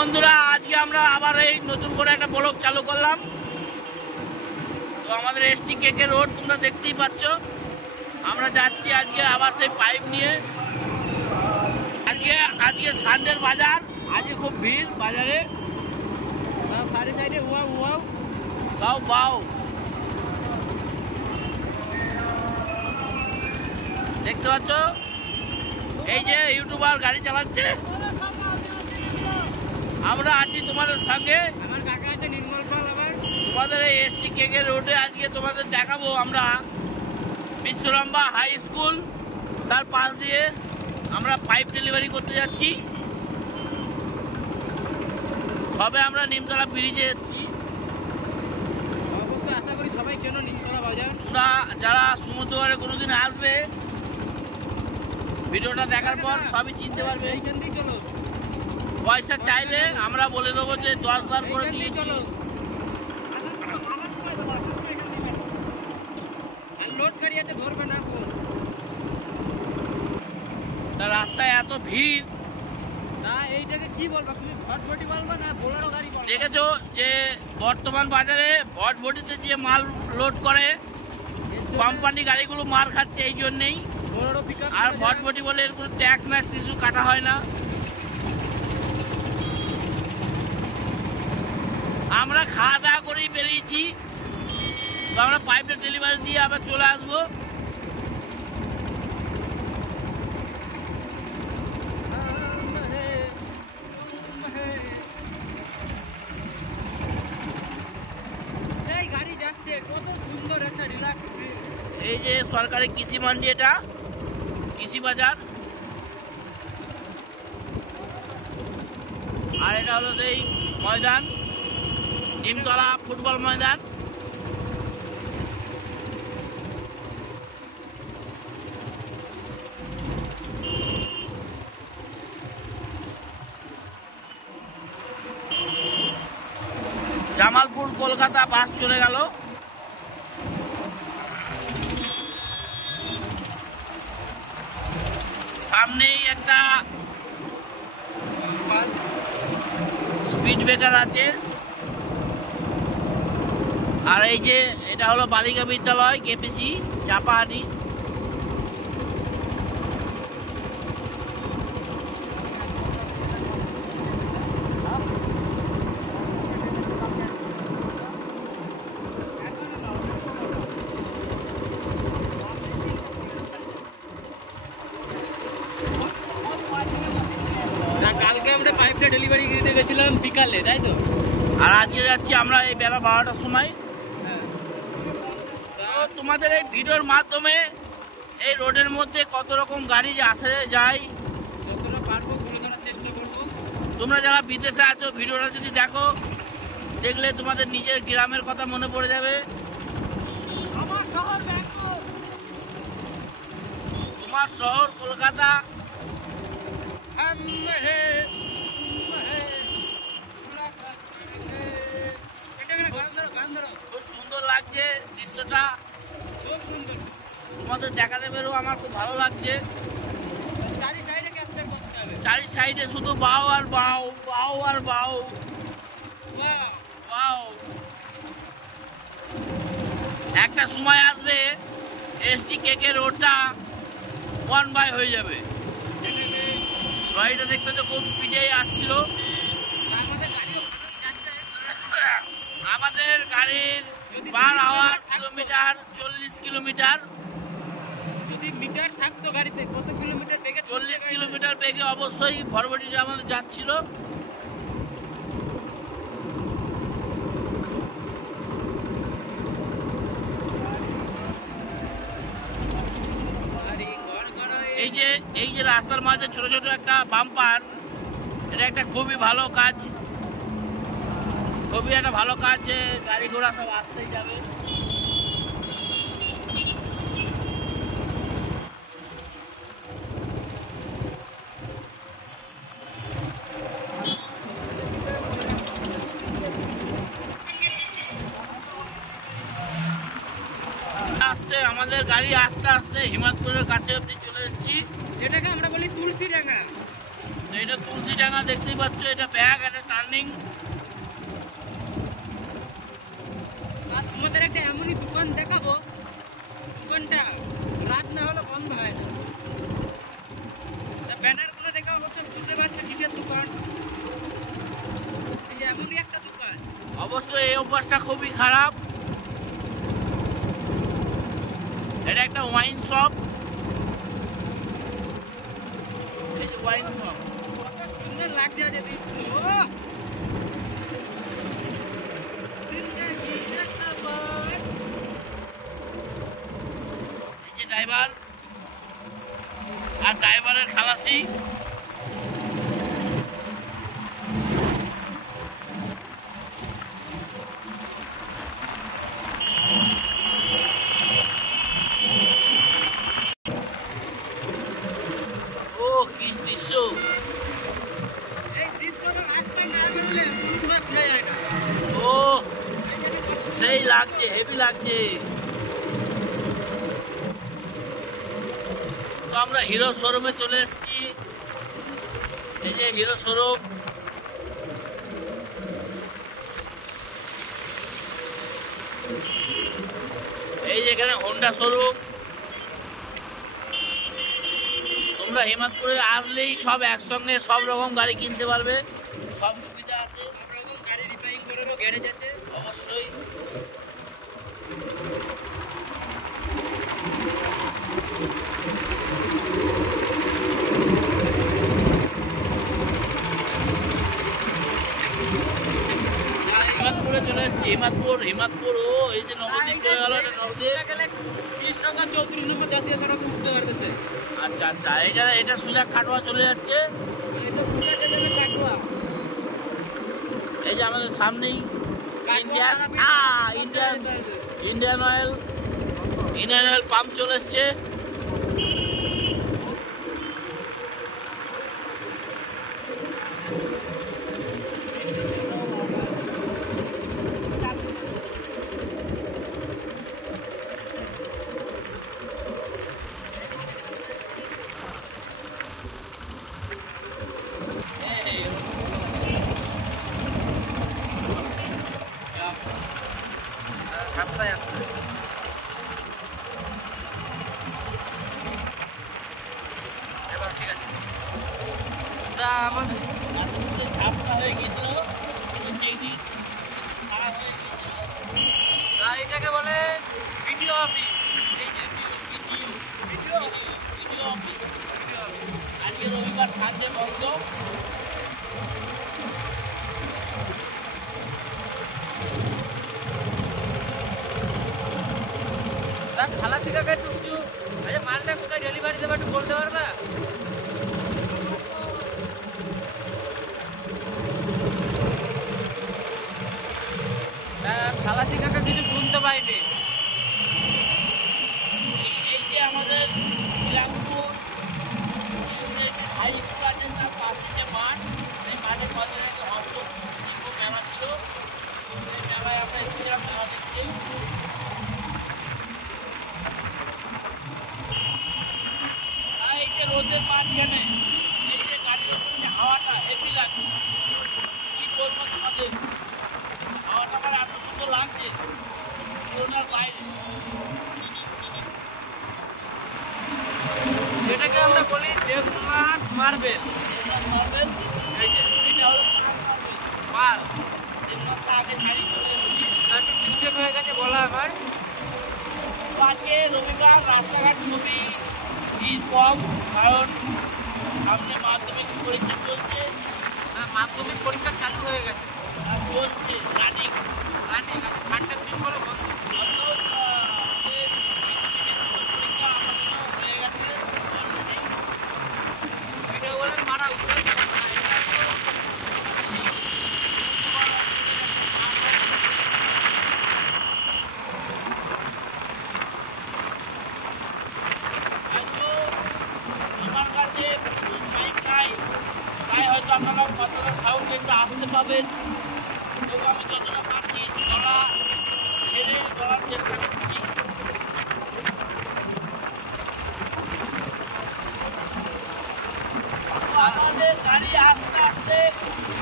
বন্ধুরা, আজকে আমরা আবার এই নতুন করে একটা ব্লগ চালু করলাম। তো আমাদের এসটি কেকে রোড তোমরা দেখতেই পাচ্ছ। আমরা যাচ্ছি আজকে আবার সেই পাইপ নিয়ে। আজকে সানডের বাজার, আজকে খুব ভিড় বাজারে। সাড়ে সাইডে বাউ বাউ দেখতে পাচ্ছ, এই যে ইউটিউবার গাড়ি চালাচ্ছে। আমরা আছি তোমাদের সঙ্গে। আমার কাকা আছে নির্মল পাল। আবার তোমাদের এই এসটি কেকে রোডে আজকে তোমাদের দেখাবো আমরা বিশ্বরম্বা হাই স্কুল, তার পাশ দিয়ে আমরা পাইপ ডেলিভারি করতে যাচ্ছি। সবে আমরা নিমতলা ব্রিজে এসেছি। অবশ্যই আশা করি সবাই চেনো নিমতলা বাজার। তোমরা যারা সমুদ্রে কোনোদিন আসবে, ভিডিওটা দেখার পর সবই চিনতে পারবে। এইখান দিয়ে চলো। পয়সা চাইলে আমরা বলে দেবো যে 10 বার করে দিয়ে চলো। আর লোড গাড়ি আছে, ধরবে না। তার রাস্তায় এত ভিড়। না, এইটাকে কি বলবা তুমি? ভটভটি বলবা না বোলেরো গাড়ি বলবা? দেখেছো যে বর্তমান বাজারে ভটভটিতে যে মাল লোড করে কোম্পানি গাড়িগুলো মার খাচ্ছে এই জন্যেই। বোলেরো পিকআপ আর ভটভটি বলে এর কোনো ট্যাক্স ম্যাক্স কিছু কাটা হয় না। আমরা খাওয়া দাওয়া করেই বেরিয়েছি। তো আমরা পাইপের ডেলিভারি দিয়ে আবার চলে আসবো। এই গাড়ি যাচ্ছে, কত সুন্দর একটা রিল্যাক্স। এই যে সরকারি কৃষি মান্ডি, এটা কৃষি বাজার। আর এটা হলো সেই ময়দান, নিমতলা ফুটবল ময়দান। জামালপুর কলকাতা বাস চলে গেল। সামনেই একটা স্পিড ব্রেকার আছে। আর এই যে এটা হলো বালিকা বিদ্যালয় কেপিসি চাপাহাটি। কালকে আমরা পাইপটা ডেলিভারি দিতে গেছিলাম বিকালে, তাই তো? আর আজকে যাচ্ছি আমরা এই বেলা 12টার সময়। তো তোমাদের এই ভিডিওর মাধ্যমে এই রোডের মধ্যে কত রকম গাড়ি আসে যায় যতটা পারবো তুলে ধরার চেষ্টা করবো। তোমরা যারা বিদেশে আছো, ভিডিওটা যদি দেখো, দেখলে তোমাদের নিজের গ্রামের কথা মনে পড়ে যাবে। আমার শহর ব্যাঙ্গালোর, তোমার শহর কলকাতা। খুব সুন্দর লাগছে দৃশ্যটা। খুব সুন্দর। তোমাদের দেখাতে পেরেও আমার খুব ভালো লাগছে। চারি সাইডে ক্যাপচার করতে হবে। চারি সাইডে শুধু বাউ আর বাউ, বাউ আর বাউ। বাউ, একটা সময় আসবে এসটি কেকে রোডটা 1 বাই হয়ে যাবে। গাড়িটা দেখতে তো খুব স্পিডে আসছিল। আমাদের গাড়ির পার আওয়ার কিলোমিটার 40 কিলোমিটার। যদি মিটার থাকতো গাড়িতে, কত কিলোমিটার বেগে? 40 কিলোমিটার বেগে অবশ্যই ভরভটিটা আমাদের যাচ্ছিল। এই যে রাস্তার মাঝে ছোট ছোট একটা বাম্পার, এটা একটা খুবই ভালো কাজ, খুবই একটা ভালো কাজ যে গাড়ি ঘোড়া সব আসতেই যাবে। আস্তে আমাদের গাড়ি আস্তে আস্তে হিমায়তপুরের কাছে অবধি চলে এসেছি। এটাকে আমরা বলি তুলসী ডাঙ্গা। তো এটা তুলসীডাঙ্গা দেখতেই পাচ্ছ, এটা ব্যাগ, এটা টার্নিং। আর তোমাদের একটা এমনই দোকান দেখাবো, দোকানটা রাত না হলে বন্ধ হয় না। ব্যানারগুলো দেখে অবশ্য বুঝতে পারছো কিসের দোকান। এই যে এমনই একটা দোকান। অবশ্যই এই অভ্যাসটা খুবই খারাপ। এটা একটা ওয়াইন শপ, এই যে ওয়াইন শপ। কত সুন্দর লাগছে আজ দিচ্ছ। এই যে ড্রাইভার আর ড্রাইভারের খালাসি। ও কি দৃশ্য! এই দৃশ্যটা রাস্তায় না বেরোলে বুঝতে বোঝা যায় না। ও সেই লাগছে, হেভি লাগছে। তো আমরা হিরো শোরুমে চলে এসেছি। এই যে হিরো শোরুম। এই যে এখানে হোন্ডা শোরুম। তোমরা হিমাদপুরে আসলেই সব একসঙ্গে সব রকম গাড়ি কিনতে পারবে, সব সুবিধা আছে। সব রকম গাড়ি রিপেয়ারিং করারও গ্যারেজ আছে। অবশ্যই। হিমাদপুরে চলে এসেছি। হিমাদপুর ও এই যে নবদ্বীপ চলে গেল। এটা নবদ্বীপ। 30 টাকা 34 নম্বর জাতীয় সড়ক উঠতে পারতেছে। আচ্ছা আচ্ছা, এটা সুজা কাটোয়া চলে যাচ্ছে। এটা সুজা যাবে কাটোয়া। এই যে আমাদের সামনেই ইন্ডিয়ান অয়েল পাম্প চলে এসছে। রাস্তায় আসছে। এবার ঠিক আছে। আমরা আমাদের ঝাপটা হয়ে গিয়েছিল, খারাপ হয়ে গিয়েছিল। এটাকে বলে ভিডিও অফিস। এই যে ভিডিও অফিস। আজকে রবিবার সানডে বন্ধ। খালাসি কাকা একটু কিছু মালটা কোথায় ডেলিভারি দেবে একটু বলতে পারবে? খালাসি কাকা কিছু শুনতে পাইনি। এই যে আমাদের শ্রীরামপুর হাই স্কুল আছে, তার পাশে যে মাঠ, সেই মাঠে কদিন আগে হস্তশিল্প মেলা ছিল। সেই মেলায় আমরা এসেছিলাম মেলা দেখতে। এই যে রোদের মাঝখানে এই যে গাড়ির যে হাওয়াটা হেভি লাগছে। কি বলবো তোমাদের, হাওয়াটা আমার এত সুন্দর লাগছে, তুলনার বাইরে। যেটাকে আমরা বলি দেবনাথ মার্বেল। এই যে এটা হলো মাল দেবনাথটা আগে ছাড়িয়ে চলে এসেছি। একটু মিস্টেক হয়ে গেছে বলা আমার। তো আজকে রবিবার, রাস্তাঘাট খুবই ভিড় কম, কারণ সামনে মাধ্যমিক পরীক্ষা চলছে। মাধ্যমিক পরীক্ষা চালু হয়ে গেছে। আর চলছে রানিং। আজকে সানডের দিন বলে বন্ধ। পরীক্ষা আমাদের হয়ে গেছে অলরেডি। এটা বলে মারা উঠে আমার কাছে টাইম নাই, তাই হয়তো আপনারা কথাটা সাউন্ড একটু আসতে পাবেন। তবু আমি যতটা পারছি গলা ছেড়ে বলার চেষ্টা করছি। আমাদের গাড়ি আস্তে আস্তে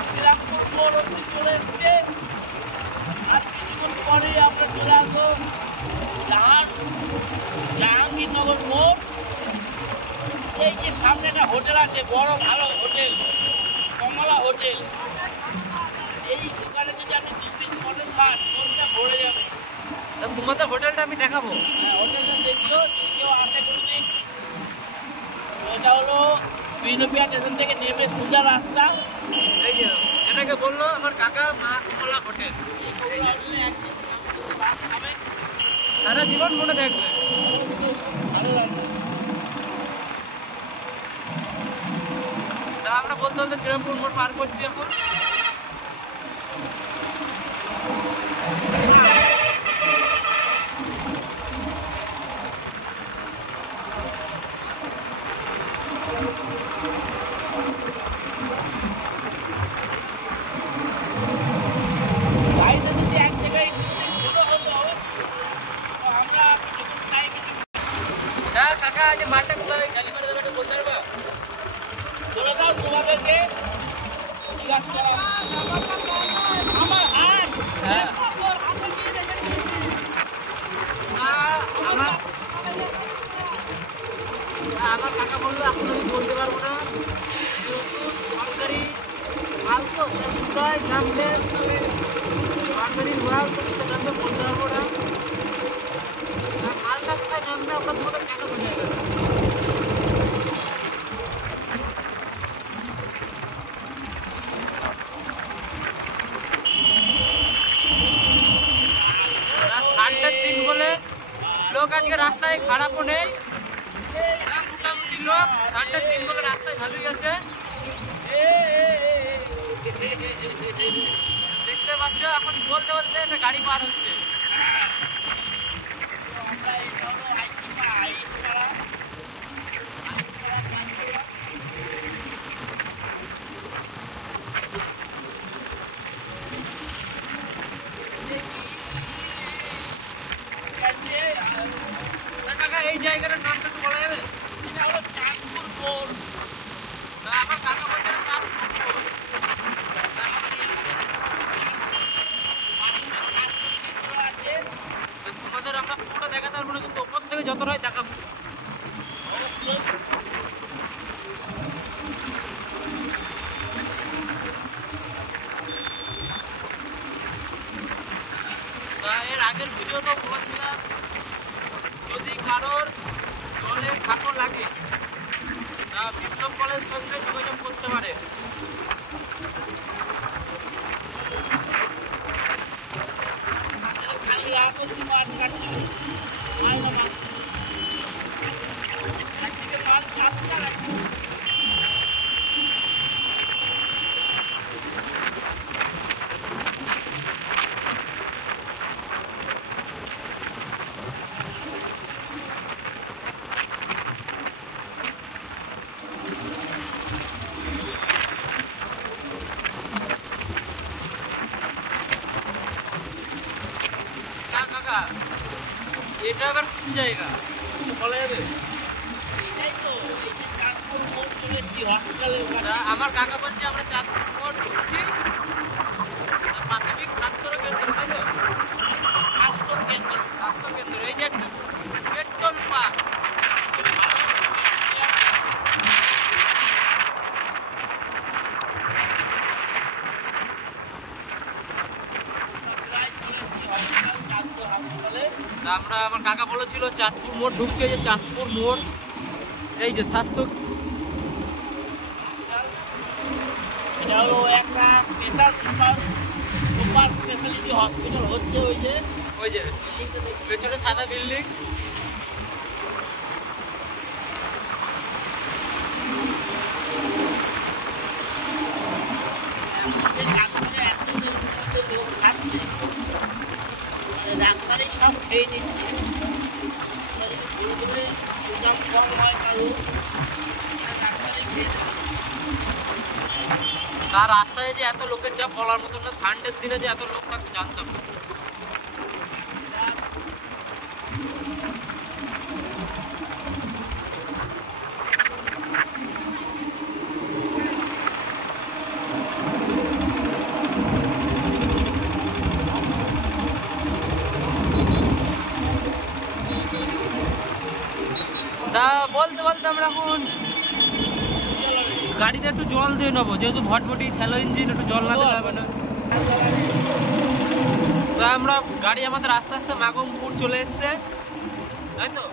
শ্রীরামপুর মোড় অব্দি চলে এসছে। আর কিছুক্ষণ পরেই আমরা চলে আসবো জাহাঙ্গীরনগর মোড়। এই যে সামনে একটা হোটেল আছে, বড় ভালো হোটেল, কমলা হোটেল। এই দোকানে যদি আপনি 2 পিস মটন খান, মনটা ভরে যাবে। তোমাদের হোটেলটা আমি দেখাবো। হোটেলটা দেখিও, যদি কেউ আসে কোনোদিন। এটা হলো বিনোপিয়া স্টেশন থেকে নেমে সোজা রাস্তা। এই যে এটাকে বললো আমার কাকা মা কমলা হোটেল। সারা জীবন মনে দেখবে। তা আমরা বলতে বলতে শ্রীরামপুর মোড় পার করছি এখন। গাড়িটা যদি এক জায়গায় স্লো হতো, তো আমরা টাইমে হ্যাঁ কাকা, যে মাঠটা কোথায় গাড়ি করে দেবে বলতে পারবা? বলে দাও তোমাদেরকে জিজ্ঞাসা করা। আমার হাত হ্যাঁ আমার কাকা বললো এখন আমি বলতে পারবো না, সরকারি মাল তো কোথায় নামলে সরকারি মাল তো নামলে বলতে পারবো না। মালটা কোথায় নামবে আমরা তোমাদের কাকা বলে যাবে। ঠান্ডার দিন বলে লোক আজকে রাস্তায় খারাপও নেই, মোটামুটি লোক ঠান্ডার দিন বলে রাস্তায় ভালোই আছে। দেখতে পাচ্ছ এখন বলতে বলতে একটা গাড়ি পার হচ্ছে। আমরা এটা হলো আইসপাড়া। কাকা এই জায়গাটার নামটা একটু বলা যাবে? এটা হলো চাঁদপুর মোড়। আমার কাকা বলছে চাঁদপুর মোড়। আছে তোমাদের আমরা পুরো দেখাতে পারবো না, কিন্তু ওপর থেকে যত হয় দেখাবো। এর আগের ভিডিওতেও বলেছিলাম যদি কারোর জলের সাঁকো লাগে তা বিপ্লব কলের সঙ্গে যোগাযোগ করতে পারে। খালি রাখো, মাছ কাটছি মাছ চাপটা রাখছি। কাকা এটা আবার কোন জায়গা বলা যাবে? এটাই তো, এই যে চাঁদপুর মোড় চলেছি হসপিটালের কাছে। আমার কাকা বলছে আমরা চাঁদপুর মোড় ঢুকছি, প্রাথমিক স্বাস্থ্য কেন্দ্র, তাই তো? স্বাস্থ্য কেন্দ্র। স্বাস্থ্য কেন্দ্র এই যে একটা পেট্রোল পাম্প। প্রায় চলেছি হসপিটাল, চাঁদপুর হাসপাতালে। আমরা আমার কাকা বলেছিল চাঁদপুর মোড় ঢুকছে, এই যে চাঁদপুর মোড়, এই যে স্বাস্থ্য। এটা হলো একটা প্রেসার সুপার স্পেশালিটি হসপিটাল হচ্ছে। ওই যে বিল্ডিংটা পেছনে সাদা বিল্ডিং। ডাক্তারই সব খেয়ে নিচ্ছে। দাম কম হয় কারো, ডাক্তারই খেয়ে নেয়। তার রাস্তায় যে এত লোকের চাপ বলার মতো না, সানডের দিনে যে এত লোক থাকতে জানতাম না। আমরা এখন গাড়িতে একটু জল দিয়ে নেবো, যেহেতু ভটভটি স্যালো ইঞ্জিন, একটু জল না দিলে হবে না। তো আমরা গাড়ি আমাদের আস্তে আস্তে মাগমপুর চলে এসছে, তাই তো?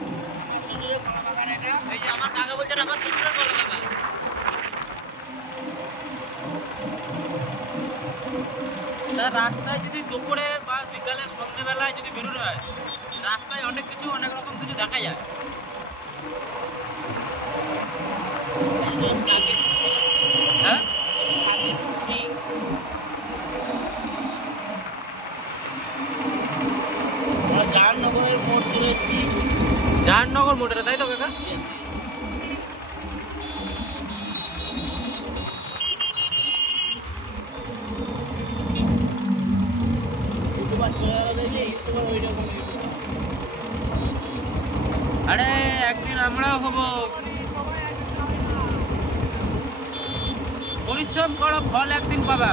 এই যে আমার কাকা বলছে আমার শ্বশুরের কলা বাগান। রাস্তায় যদি দুপুরে বা বিকালে সন্ধ্যেবেলায় যদি বেরোনো হয়, রাস্তায় অনেক রকম কিছু দেখা যায়। হ্যাঁ, জাহাননগরের মোড় চলে এসেছি। জাহাননগর মোটরে, তাই তো কাকা? আরে একদিন আমরাও হবো। পরিশ্রম করো, ফল একদিন পাবা।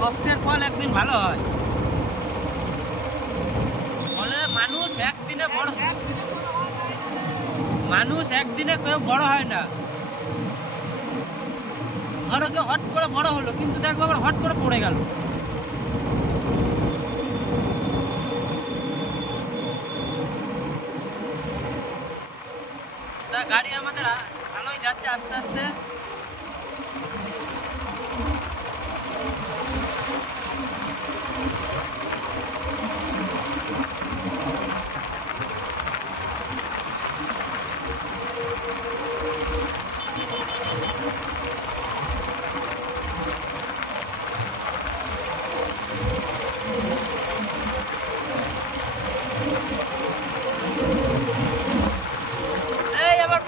কষ্টের ফল একদিন ভালো হয়। বলে মানুষ একদিনে কেউ বড় হয় না। ধরো কেউ হট করে বড় হলো, কিন্তু দেখবো আবার হট করে পড়ে গেল। তা গাড়ি আমাদের ভালোই যাচ্ছে আস্তে আস্তে।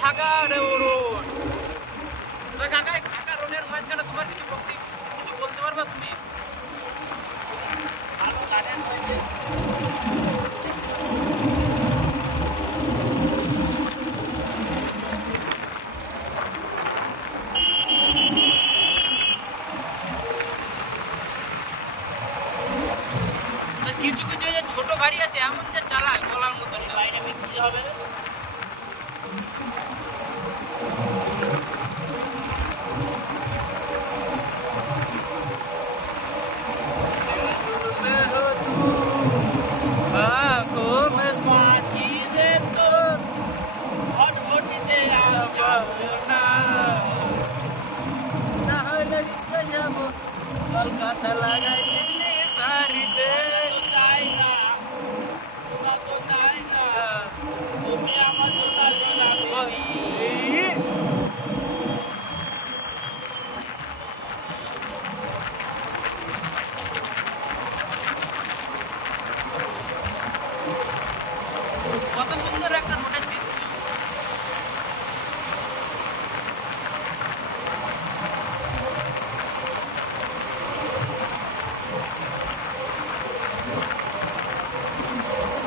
ফাঁকা রোড, ফাঁকা রোডের মাঝখানে তোমার কিছু বলতে পারবা তুমি? কিছু কিছু যে ছোট গাড়ি আছে এমন যে চালায় বলার মতো লাইনে বিক্রি হবে। কলকাতা লাগাই সারিতে চাই না, তোরা তো চাই না, তুমি আমার কত সুন্দর একটা রোডের দৃশ্য।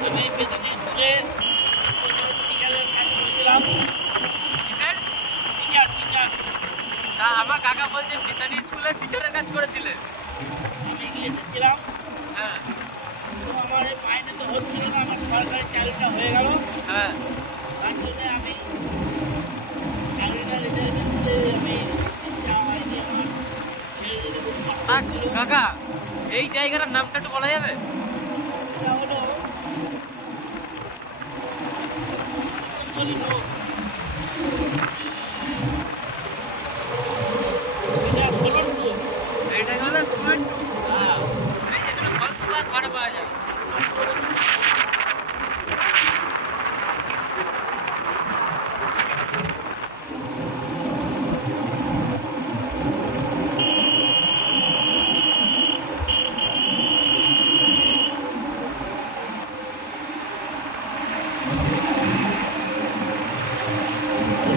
আমি পেছনে স্কুলে টিচারের কাজ করেছিলাম। টিচার। তা আমার কাকা বলছেন পিতানি স্কুলে টিচারের কাজ করেছিলেন। আমি ইংলিশে ছিলাম। হ্যাঁ, তো আমার এই মাইনে তো হচ্ছিল না, আমার সরকারি চাকরিটা হয়ে গেল। হ্যাঁ, তার জন্য আমি চাকরিটা রেজাল্ট করতে আমি ইচ্ছা হয়নি আমার ছেড়ে দিতে বলছিল। কাকা এই জায়গাটার নামটা একটু বলা যাবে? এটা হলো এটা সোলনপুর। এইটা হলো স্টুডেন্ট। হ্যাঁ, এই যে এখানে ফল ফুল ভাড়া পাওয়া যায়।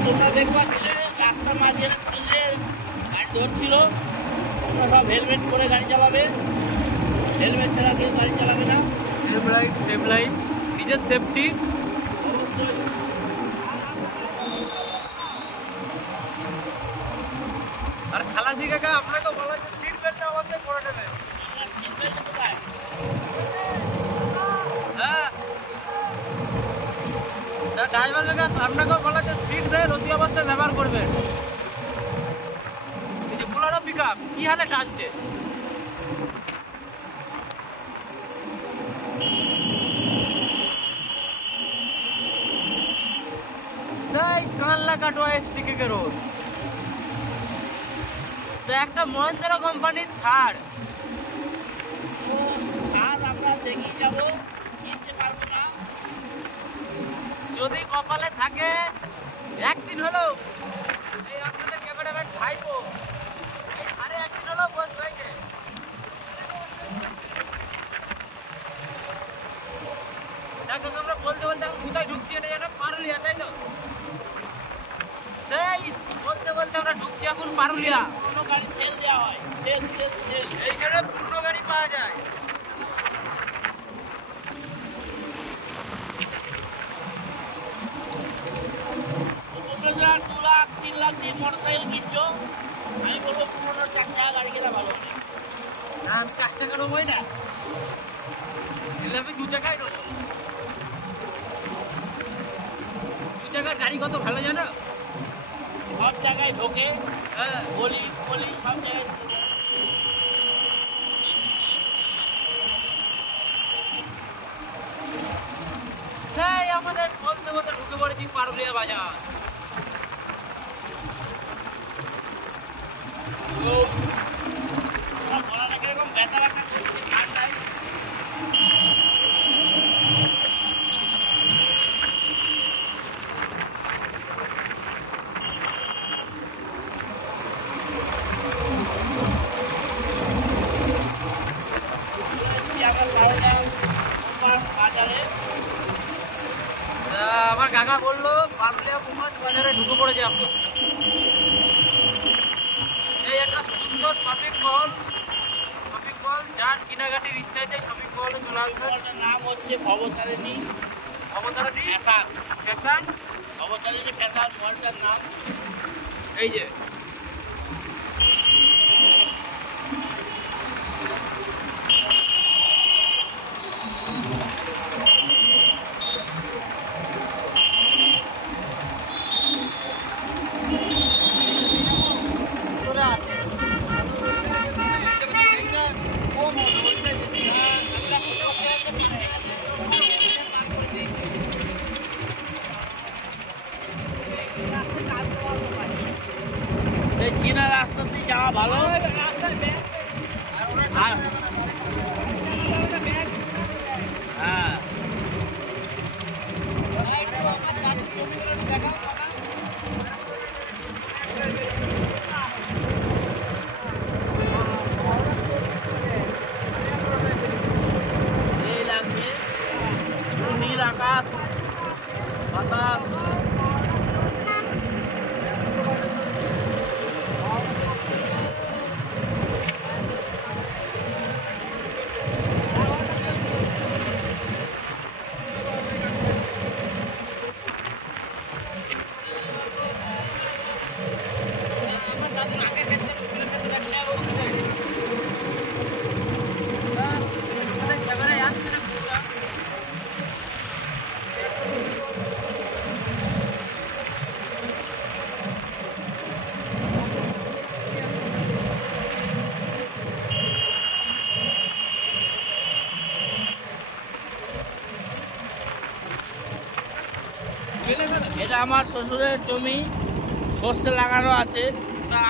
তোমরা দেখবা রাস্তার মাঝখানে পুলিশে গাড়ি ধরছিল, তোমরা সব হেলমেট পরে গাড়ি চালাবে, হেলমেট ছাড়া কেউ গাড়ি চালাবে না। সেফ লাইফ, নিজের সেফটি। অবশ্যই আর খালাসি কাকা আপনাকে বলা যে সিট বেল্টটা অবশ্যই পরে নেবেন। সিট বেল্ট ড্রাইভারকে আপনাকেও বলা যে সিট বেল্ট অতি অবস্থায় ব্যবহার করবেন। এই যে বোলেরো পিকআপ কি হালে টানছে, সেই কানলা কাটোয়া এসটিকে রোড। তো একটা মহেন্দ্র কোম্পানির থার আমরা দেখি যাবো, কিনতে পারবো না। যদি কপালে থাকে একদিন হলো এই আপনাদের ক্যামেরাম্যান ভাইপো এই ধারে একদিন হলো বসবে। দেখো আমরা বলতে বলতে এখন কোথায় ঢুকছি এটা যেন পারুলিয়া, তাই তো? সেই বলতে বলতে আমরা ঢুকছি এখন পারুলিয়া। পুরনো গাড়ি সেল দেওয়া হয়, সেল সেল সেল। এইখানে পুরনো গাড়ি পাওয়া যায়। তোমরা যারা 2 লাখ 3 লাখ দিয়ে মোটরসাইকেল কিনছো, আমি বলবো পুরনো 4 চাকা গাড়ি কেনা ভালো। না আমি 4 চাকা নেবই না, আমি 2 চাকাই নেবো। 2 চাকার গাড়ি কত ভালো জানো? সব জায়গায় ঢোকে, হ্যাঁ গলি গলি সব জায়গায়। সেই আমাদের বলতে বলতে ঢুকে পড়েছি পারুলিয়া বাজার। গলাটা কিরকম ব্যথা ব্যথা করছে, ঠান্ডায়। বাজারে আমার কাকা বললো পারুলিয়া কুমার বাজারে ঢুকে পড়েছে আপনি। এই একটা সুন্দর শপিং মল, যার কেনাকাটির ইচ্ছা আছে শপিং মলে চলে আসবে। নাম হচ্ছে Bhabatarini fashion. Fashion Bhabatarini fashion মলটার নাম। এই যে সেই চীনা রাস্তাতেই যাওয়া ভালো। হ্যাঁ এই লাগছে নীল আকাশ বাতাস। এটা আমার শ্বশুরের জমি, সর্ষে লাগানো আছে।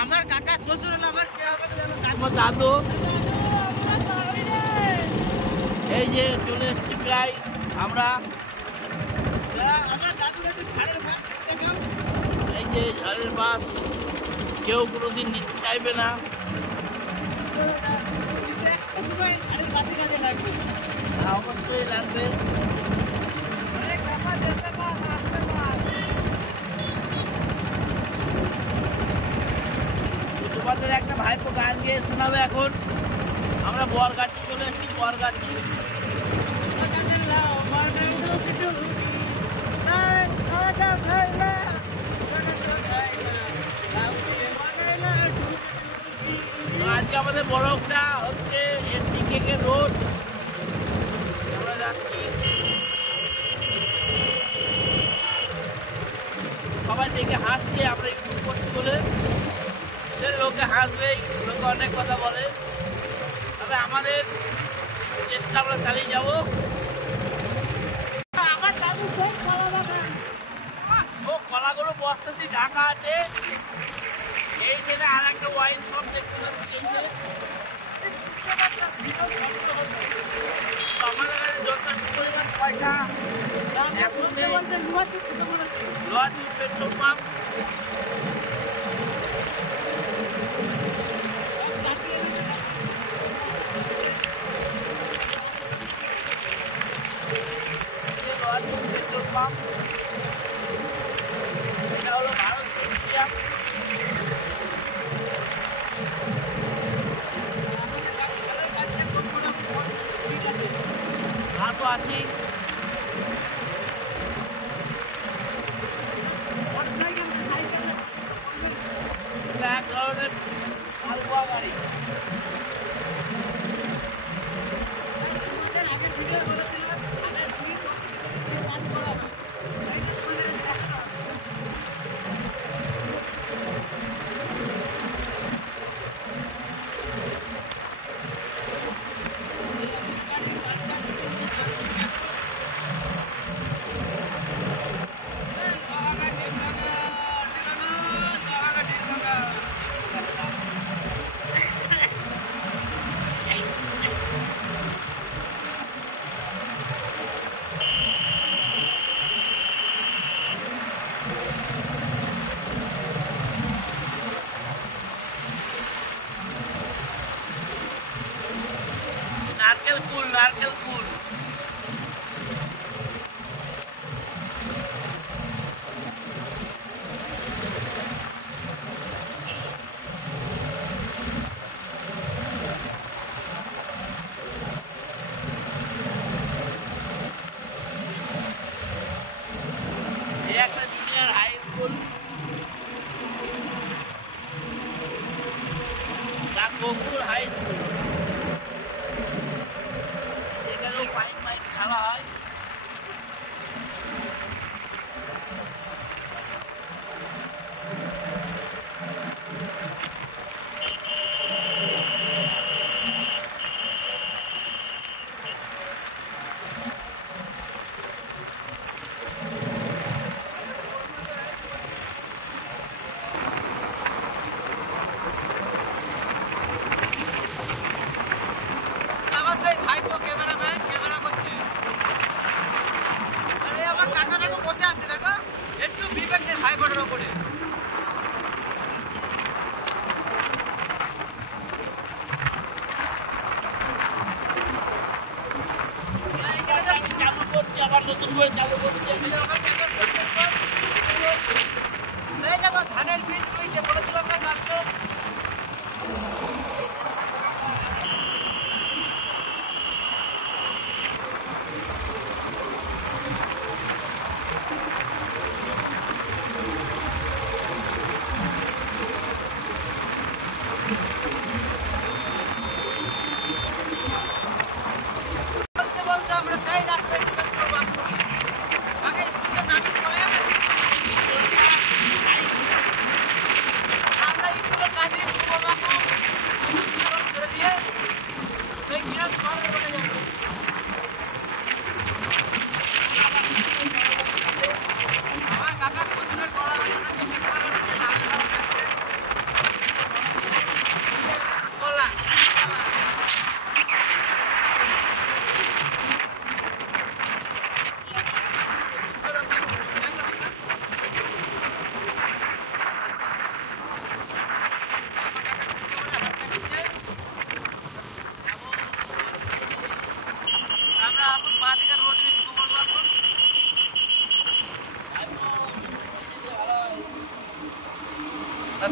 আমার কাকা শ্বশুর হলো আমার কি হবে আমার দাদু। এই যে চলে এসছি প্রায় আমরা। এই যে ঝাড়ের বাস কেউ কোনোদিন নিতে চাইবে না। অবশ্যই লাগবে। তোমাদের একটা ভাইপো গান গিয়ে শোনাবে এখন। আমরা বরগাছি চলে এসেছি, বরগাছি। আজকে আমাদের বড়টা হচ্ছে এসটিকে রোড, আমরা যাচ্ছি। দেখে হাসছে আমরা ইউটিউব করছি বলে। সে লোকে হাসবেই, লোকে অনেক কথা বলে, তবে আমাদের চেষ্টা আমরা চালিয়ে যাবো। ও কলাগুলো বস্তাতে ঢাকা আছে। এইখানে আর একটা ওয়াইন শপ দেখতে পাচ্ছি। এই যে আমাদের কাছে যথেষ্ট পরিমাণ পয়সা এখন নেই। লোহাটি পেট্রোল পাম্প পেট্রোল পাম্প এটা হলো ভারত পেট্রোলিয়াম। ভালো আছি। এক ধরনের হালুয়া গাড়ি। নারকেল কুল, নারকেল কুল। এই একটা junior high school, Gangur high school. এখানেও পাইপ পাইপ খেলা হয়। চালু করছি, আবার নতুন করে চালু করছি। ধানের বীজ রয়েছে বলেছিলাম না কালকে।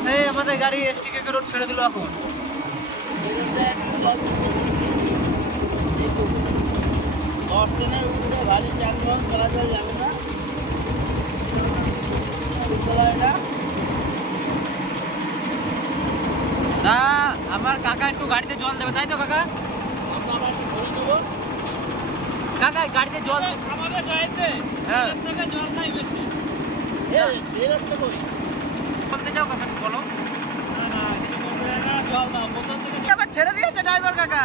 সেই আমাদের গাড়ি এসটিকে রোড ছেড়ে দিল এখন। দশ টনের উপরে ভারী যানবাহন চলাচল যাবে না। তা আমার কাকা একটু গাড়িতে জল দেবে, তাই তো কাকা? আমরা একটু ভরে দেবো। কাকা গাড়িতে জল আমাদের গাড়িতে হ্যাঁ থেকে জল নাই বেশি। বলতে যাও কাকা বলো। আবার ছেড়ে দিয়েছে ড্রাইভার কাকা।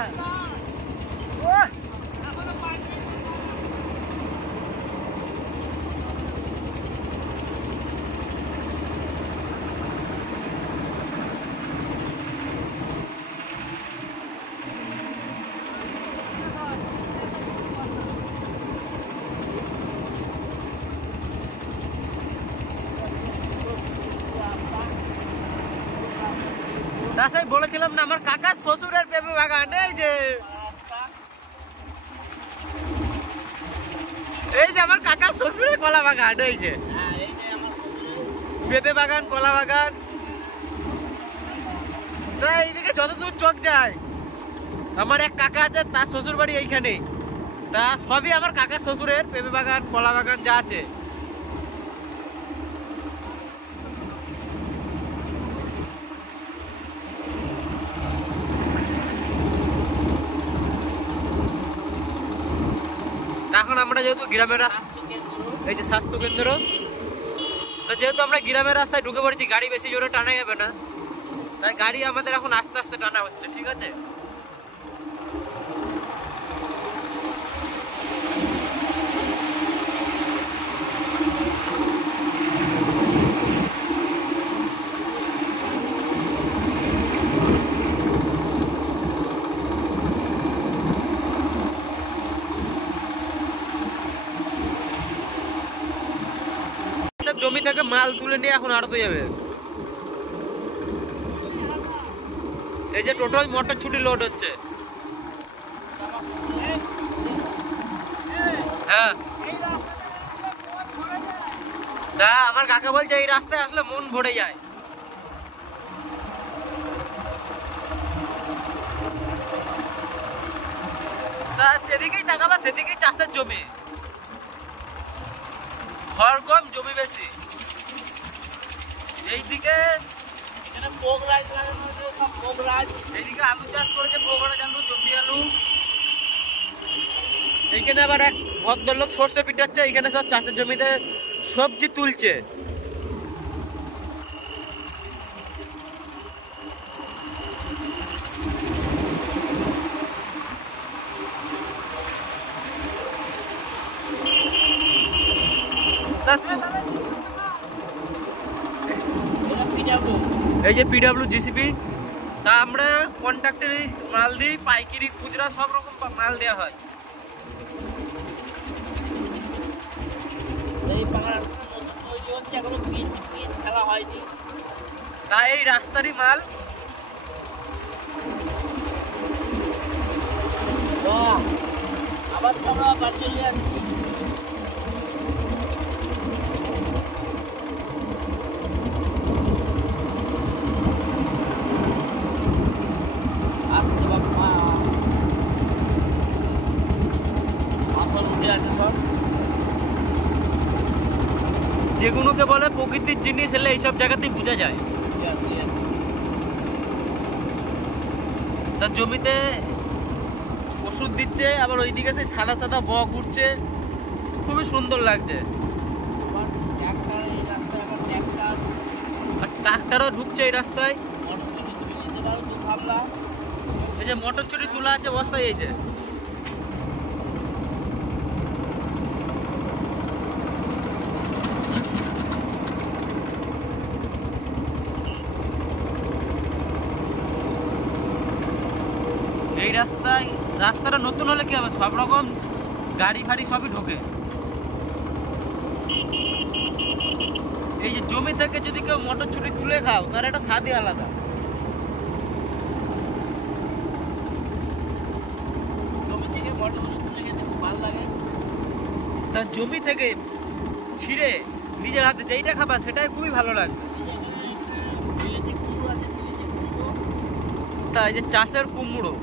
রাস্তায় বলেছিলাম না আমার কাকার শ্বশুরের পেঁপে বাগান। এই যে আমার কাকার শ্বশুরের কলা বাগান, এই যে পেঁপে বাগান, কলা বাগান। তা এইদিকে যতদূর চোখ যায় আমার এক কাকা আছে, তার শ্বশুর বাড়ি এইখানেই। তা সবই আমার কাকার শ্বশুরের পেঁপে বাগান, কলা বাগান যা আছে। এখন আমরা যেহেতু গ্রামের রাস্তা, এই যে স্বাস্থ্য কেন্দ্র, তো যেহেতু আমরা গ্রামের রাস্তায় ঢুকে পড়েছি, গাড়ি বেশি জোরে টানা যাবে না, তাই গাড়ি আমাদের এখন আস্তে আস্তে টানা হচ্ছে। ঠিক আছে, জমি থেকে মাল তুলে নিয়ে এখন আড়তে যাবে। এই যে টোটোই মোটর ছুটি লোড হচ্ছে। হ্যাঁ, তা আমার কাকা বলছে এই রাস্তায় আসলে মন ভরে যায়। তা যেদিকেই তাকাবা সেদিকেই চাষের জমি, খড় কম জমি বেশি। এইদিকে এইদিকে আলু চাষ করেছে, পোগরাজ আলু, জমি আলু। এইখানে আবার এক ভদ্রলোক সর্ষে পিটাচ্ছে, এইখানে সব চাষের জমিতে সবজি তুলছে। এই যে পিডাব্লিউ জিসিপি। তা আমরা কন্ট্রাক্টরি মাল দিই, পাইকারি খুচরা সব রকম মাল দেওয়া হয়। তা এই রাস্তারই মাল। আবার তো আমরা বাড়ি চলে যাচ্ছি। যেগুলোকে বলে প্রকৃতির জিনিস এলে এইসব জায়গাতেই বোঝা যায়। তার জমিতে ওষুধ দিচ্ছে, আবার ওইদিকে সেই সাদা সাদা বক উঠছে, খুবই সুন্দর লাগছে। আর ট্রাক্টরও ঢুকছে এই রাস্তায়। এই যে মটরছুটি তোলা আছে বস্তায়। এই যে এই রাস্তাটা নতুন হলে কি হবে, সব রকম গাড়ি ফাড়ি সবই ঢোকে। এই যে জমি থেকে যদি কেউ মটরছুটি তুলে খাও তার একটা স্বাদই আলাদা। জমি থেকে মটরছুটি তুলে খেতে খুব ভালো লাগে। তার জমি থেকে ছিঁড়ে নিজের হাতে যেইটা খাবা সেটাই খুবই ভালো লাগবে। তা এই যে চাষের কুমড়ো,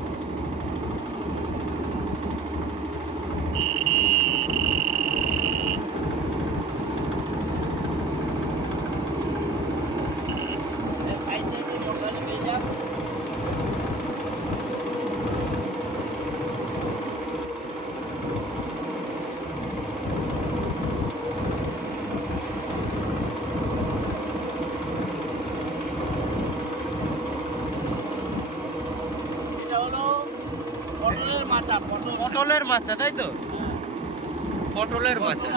পটলের মাচা, তাই তো? পটলের মাচা।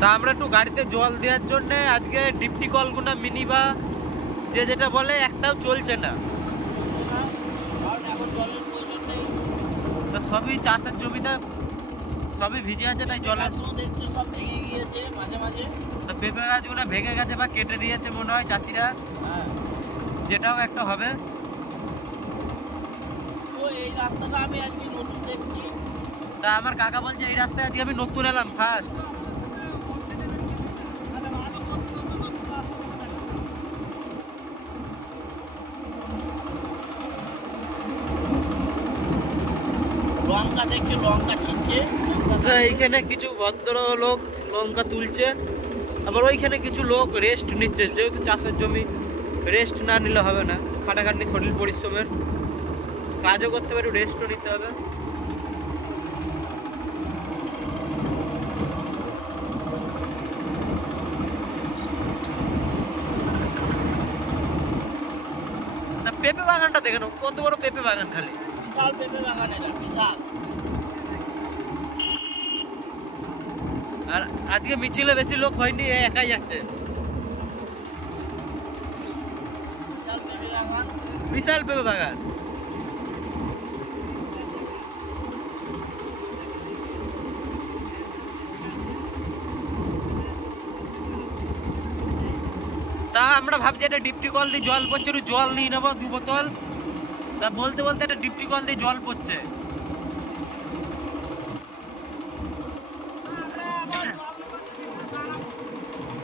তা আমরা একটু গাড়িতে জল দেওয়ার জন্য আজকে ডিপটি কলগুনা মিনি বা যে যেটা বলে একটাও চলছে না। তা সবই চাষের জমিটা সবই ভিজে আছে, তাই জলের দেখছো সব ভেঙে গিয়েছে মাঝে মাঝে। তা পেঁপে গাছগুলো ভেঙে গেছে বা কেটে দিয়েছে মনে হয় চাষিরা, যেটাও একটা হবে। তো এই রাস্তাটা আমি আজকে নতুন দেখছি। তা আমার কাকা বলছে এই রাস্তায় আজকে আমি নতুন এলাম ফার্স্ট। লঙ্কা দেখছে, লঙ্কা ছিটছে। এইখানে কিছু ভদ্রলোক লঙ্কা তুলছে, আবার ওইখানে কিছু লোক রেস্ট নিচ্ছে, যেহেতু চাষের জমি রেস্ট না নিলে হবে না। খাটাখাটনি শরীর পরিশ্রমের কাজও করতে হবে, রেস্টও নিতে হবে। তা পেঁপে বাগানটা দেখেন, কত বড় পেঁপে বাগান, খালি বিশাল পেঁপে বাগান, এটা বিশাল। আর আজকে মিছিলে বেশি লোক হয়নি, একাই যাচ্ছে। বিশাল পেঁপে বাগান, বিশাল পেঁপে বাগান। তা আমরা ভাবছি একটা ডিপটি কল দিয়ে জল পড়ছে, একটু জল নিয়ে নেবো 2 বোতল। তা বলতে বলতে একটা ডিপটি কল দিয়ে জল পড়ছে।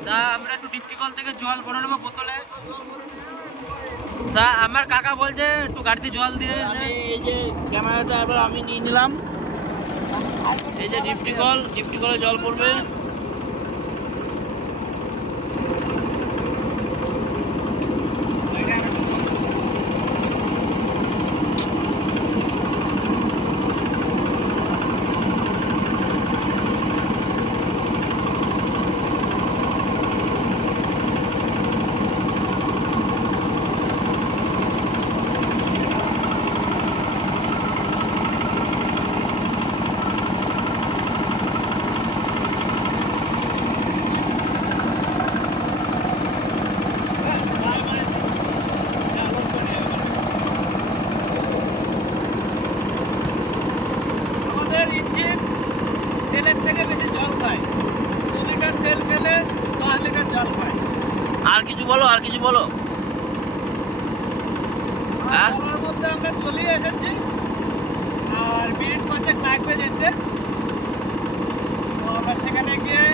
তা আমরা একটু ডিপটি কল থেকে জল ভরে নেবো বোতলে। তা আমার কাকা বলছে একটু গাড়িতে জল দিয়ে। আমি এই যে ক্যামেরাটা এবার আমি নিয়ে নিলাম। এই যে ডিপটি কল, ডিপটি কলে জল পড়বে। আর কিছু বলো, আর কিছু বলো। হ্যাঁ, আমার মধ্যে আমরা চলে এসেছি, আর মিনিট 5 লাগবে যেতে। তো আমরা সেখানে গিয়ে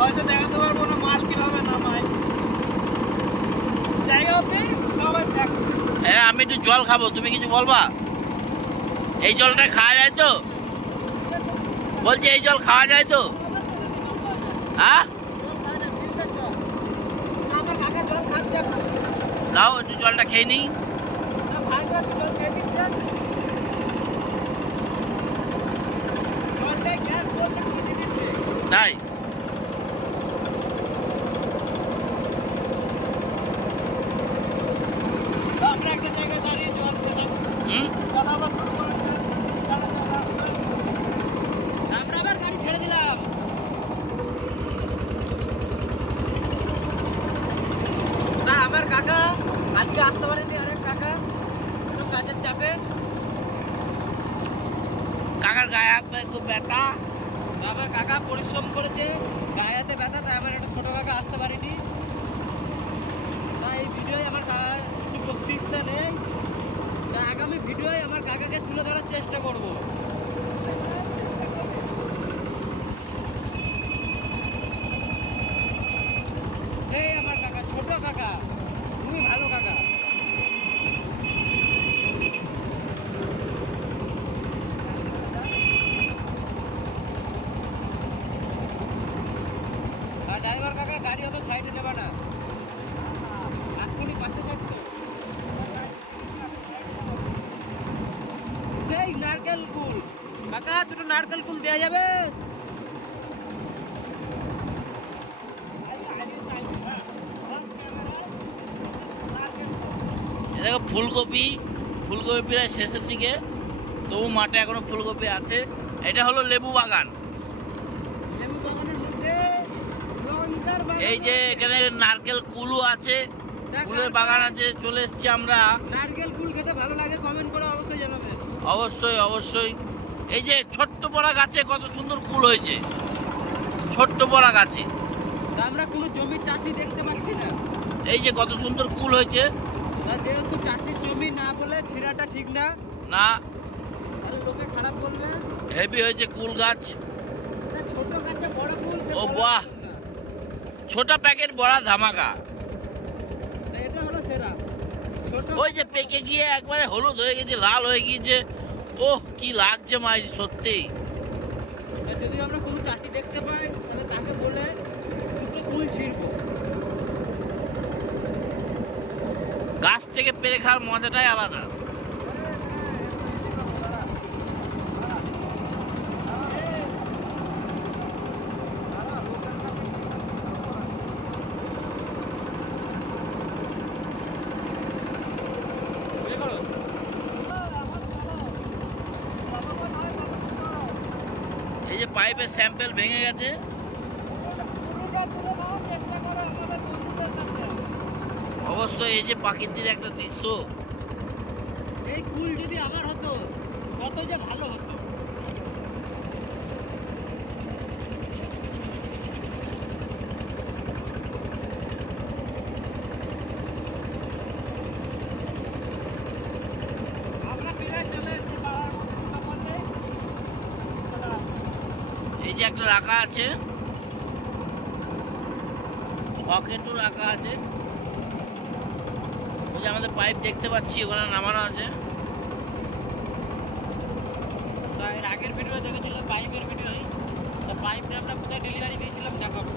হয়তো দেখাতে পারবো না মাল কিভাবে নামায়, জায়গা অব্দি সবাই দেখো। হ্যাঁ, আমি একটু জল খাবো, তুমি কিছু বলবা? এই জলটা খাওয়া যায় তো? বলছি এই জল খাওয়া যায় তো? হ্যাঁ, আমার কাকা জল খাচ্ছে, দাও একটু জলটা খেয়ে নিই। ভাই জল খেয়ে নিচ্ছে। জলটাই গ্যাস বলতে কি জিনিস নেই। তাই আমরা একটা জায়গায় দাঁড়িয়ে জল খেলাম। হুম, আমরা আবার গাড়ি ছেড়ে দিলাম। তা আমার কাকা আজকে আসতে পারেনি, আরেক কাকা একটু কাজের চাপে। কাকার গায়ে হাত পায়ে খুব ব্যথা। আমার কাকা পরিশ্রম করেছে, গায়ে হাতে ব্যথা, তাই আমার একটা ছোট কাকা আসতে পারিনি। তাই এই ভিডিওয় আমার কাকার একটু বক্তৃতা নেই, তাই আগামী ভিডিওয় আমার কাকাকে তুলে ধরার চেষ্টা করব। এই আমার কাকা, ছোট কাকা, তুমি ভালো কাকা। আর ড্রাইভার কাকা গাড়ি অত সাইডে নেবা না, এক্ষুনি পাশে যাচ্ছে। সেই নারকেল কুল কাকা, দুটো নারকেল কুল দেওয়া যাবে? দেখো দেখো ফুলকপি, ফুলকপি প্রায় শেষের দিকে, তবু মাঠে এখনো ফুলকপি আছে। এটা হলো লেবু বাগান। লেবু বাগানের মধ্যে লঙ্কার বাগান, এই যে এখানে নারকেল কুলও আছে, কুলের বাগান আছে। চলে এসছি আমরা। নারকেল কুল খেতে ভালো লাগে, কমেন্ট করে অবশ্যই জানাবেন। অবশ্যই অবশ্যই। এই যে ছোট্ট বড়া গাছে কত সুন্দর কুল হয়েছে, ছোট্ট বড়া গাছে। আমরা কোনো জমির চাষি দেখতে পাচ্ছি না। এই যে কত সুন্দর কুল হয়েছে। যেহেতু চাষির জমি না বলে ছিঁড়াটা ঠিক না, না তাহলে লোকে খারাপ বলবে। হেভি হয়েছে কুল গাছ। ছোট গাছে বড় কুল, ও বাহ, ছোট প্যাকেট বড়া ধামাকা। এটা হলো সেরা। ছোট ওই যে পেকে গিয়ে একবারে হলুদ হয়ে গেছে, লাল হয়ে গিয়েছে। ওহ কি লাগছে মাই, সত্যি। যদি আমরা কোনো চাষি দেখতে পাই তাহলে তাকে বলে দুটো কুল ছিঁড়বো। গাছ থেকে পেরে খাওয়ার মজাটাই আলাদা। এই যে পাইপের স্যাম্পেল ভেঙে গেছে। অবশ্যই এই যে প্রাকৃতিক একটা দৃশ্য। এই কুল যদি আমার হতো কত যে ভালো হতো। এই যে একটা রাখা আছে, পকেটও রাখা আছে। ওই যে আমাদের পাইপ দেখতে পাচ্ছি, ওখানে নামানো আছে। এর আগের ভিডিও দেখেছিলাম পাইপের ভিডিও, পাইপটা আমরা কোথায় ডেলিভারি দিয়েছিলাম দেখাবো।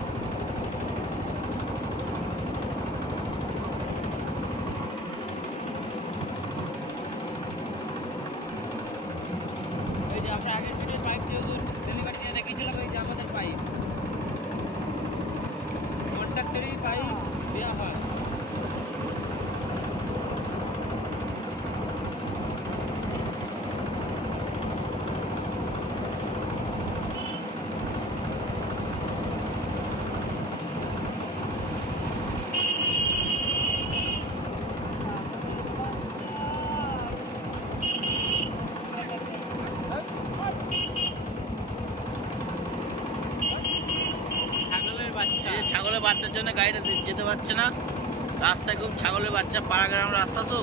এই যে আমরা আগের ভিডিও পাইপ যেহেতু ডেলিভারি দিয়ে দেখিয়েছিলাম, এই যে আমাদের পাইপ, কন্ট্রাক্টরই পাইপ দেওয়া হয়। ছাগলের বাচ্চার জন্য গাড়িটা যেতে পারছে না, রাস্তায় খুব ছাগলের বাচ্চা, পাড়াগ্রাম রাস্তা তো।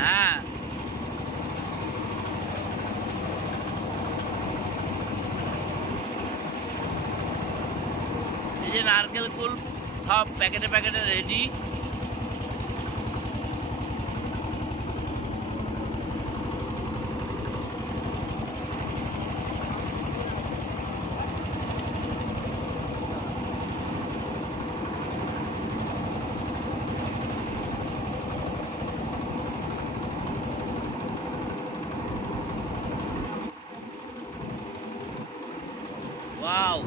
হ্যাঁ, এই যে নারকেল কুল সব প্যাকেটে প্যাকেটে রেডি। ওয়াও,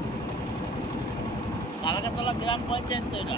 কালাকাতলা গ্রাম পঞ্চায়েত তো এটা।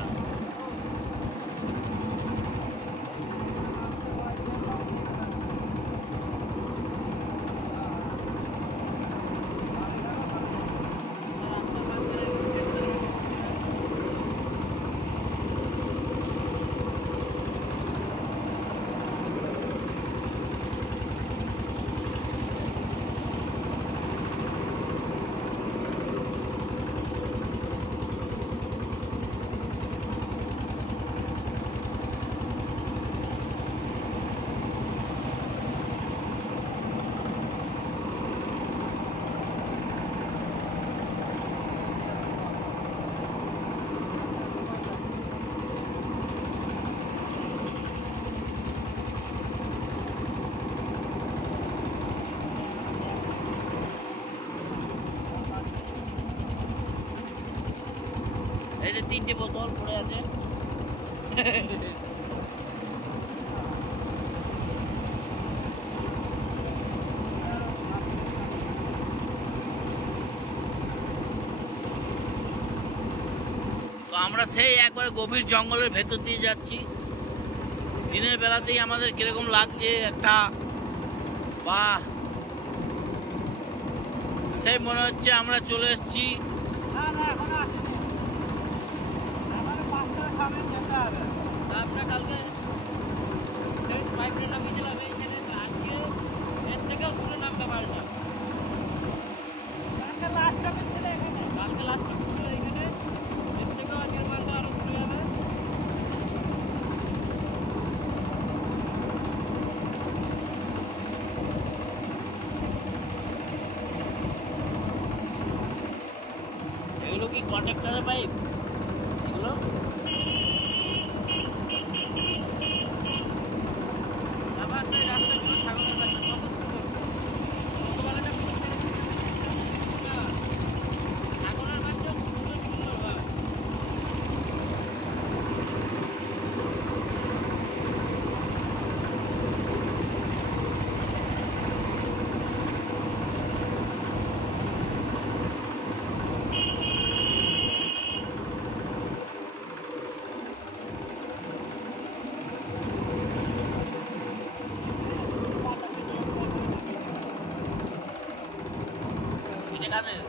পড়ে আছে। তো আমরা সেই একবার গভীর জঙ্গলের ভেতর দিয়ে যাচ্ছি। দিনের বেলাতেই আমাদের কিরকম লাগছে একটা, বাহ, সেই মনে হচ্ছে আমরা চলে এসেছি। আপনার কালকে পাইপটা নামিয়েছিলাম এইখানে, আজকে এর থেকেও দূরে নামতে পারে না। কালকে লাস্ট টাইম ছিল এখানে, এর থেকেও আজকের মালটা আরো দূরে যাবে। এগুলো কি কন্ট্রাক্টরের পাইপ? এগুলো রাস্তাগুলো ছাগলের বাচ্চা কত সুন্দর, ছাগলের বাচ্চা সুন্দর সুন্দর হয়। কাদের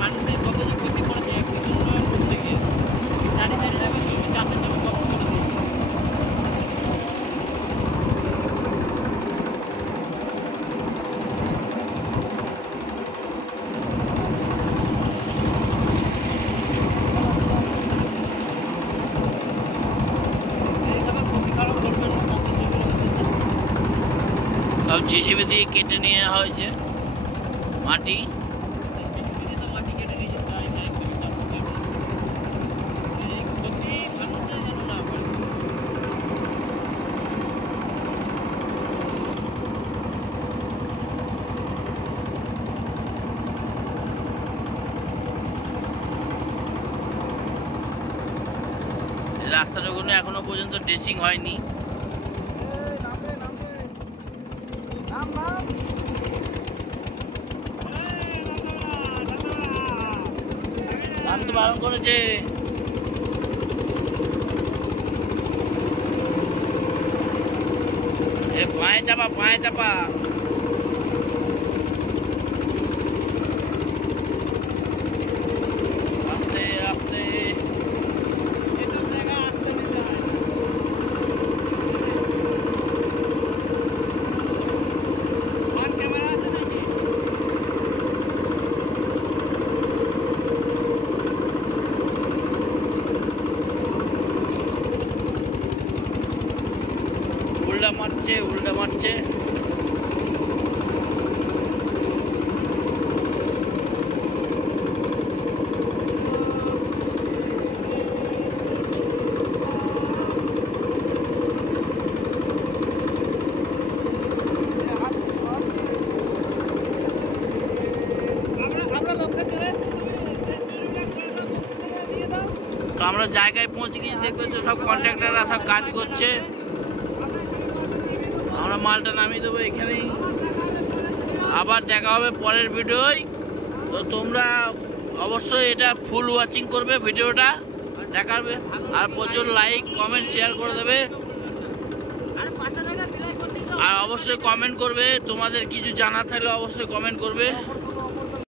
মানুষের কত যে ক্ষতি করেছে থেকে সারি সারি টাকা জমি চাষের জমি কত করে দিয়েছে। সব জেসিবি দিয়ে কেটে নিয়ে হয়েছে মাটি। মাটি কেটে নিয়েছে প্রায় 1 থেকে 4 ফুট জমি। এই ক্ষতি মানুষের যেন না করে। রাস্তাটা কোনো এখনো পর্যন্ত ড্রেসিং হয়নি। নামতে বারণ করেছে। এ পায়ে চাপা, পায়ে চাপা। আস্তে আস্তে। এসব জায়গায় আসতে দিতে হয় না। অন ক্যামেরা আছে নাকি? উল্টা মারছে, উল্টা মারছে। আমরা লক্ষ্যে চলে এসেছি। তো আমরা জায়গায় পৌঁছে গিয়ে দেখবে তো সব কন্ট্রাক্টররা সব কাজ করছে। আমরা মালটা নামিয়ে দেবো এখানেই। আবার দেখা হবে পরের ভিডিওয়। তো তোমরা অবশ্যই এটা ফুল ওয়াচিং করবে, ভিডিওটা দেখাবে, আর প্রচুর লাইক কমেন্ট শেয়ার করে দেবে। আর অবশ্যই কমেন্ট করবে, তোমাদের কিছু জানা থাকলে অবশ্যই কমেন্ট করবে।